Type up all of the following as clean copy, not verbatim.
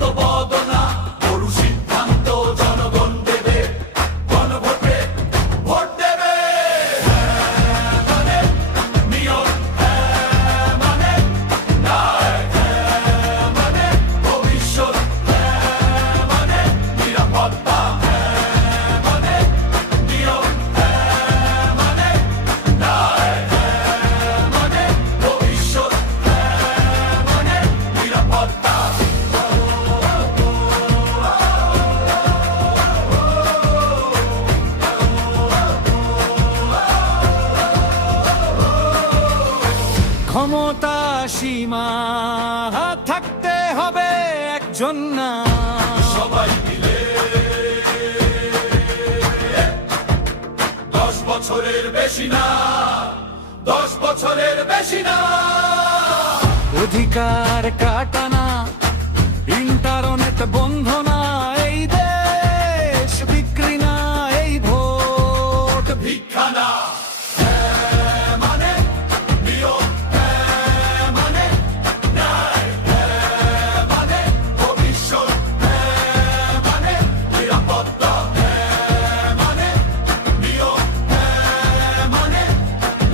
তত্ত্বাবধানা বড় সিদ্ধান্ত জনগণ দেবে, গণভোটে ভোট দেবে। হ্যাঁ মানে নিয়ম, হ্যাঁ মানে ন্যায়, হ্যাঁ মানে ভবিষ্যৎ, হ্যাঁ মানে নিরাপত্তা, হ্যাঁ মানে নিয়ম, হ্যাঁ মানে ন্যায়, হ্যাঁ মানে ভবিষ্যৎ, হ্যাঁ মানে নিরাপত্তা। ক্ষমতা সীমা থাকতে হবে একজন না, সবাই মিলে 10 বছরের বেশি না, 10 বছরের বেশি না। অধিকার কাটানা, ইন্টারনেট বন্ধ না, এই দেশ বিক্রি না, এই ভোট ভিক্ষা না। হ্যাঁ মানে নিয়ম, হ্যাঁ মানে ন্যায়, হ্যাঁ মানে ভবিষ্যৎ, হ্যাঁ মানে নিরাপত্তা, হ্যাঁ মানে নিয়ম, হ্যাঁ মানে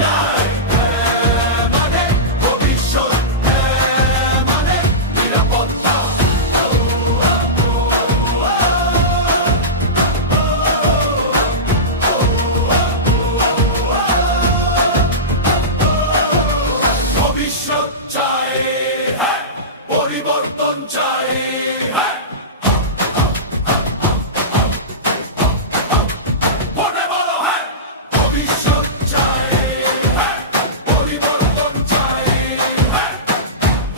ন্যায়, হ্যাঁ মানে ভবিষ্যৎ, হ্যাঁ মানে নিরাপত্তা। ভবিষ্যৎ চাই, হ্যাঁ পরিবর্তন চাই, হ্যাঁ ভোটে বলো হ্যাঁ। ভবিষ্যৎ চাই, হ্যাঁ পরিবর্তন চাই, হ্যাঁ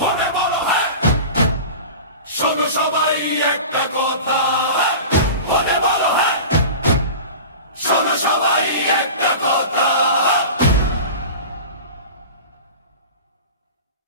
ভোটে বলো হ্যাঁ। শোনো সবাই একটা কথা,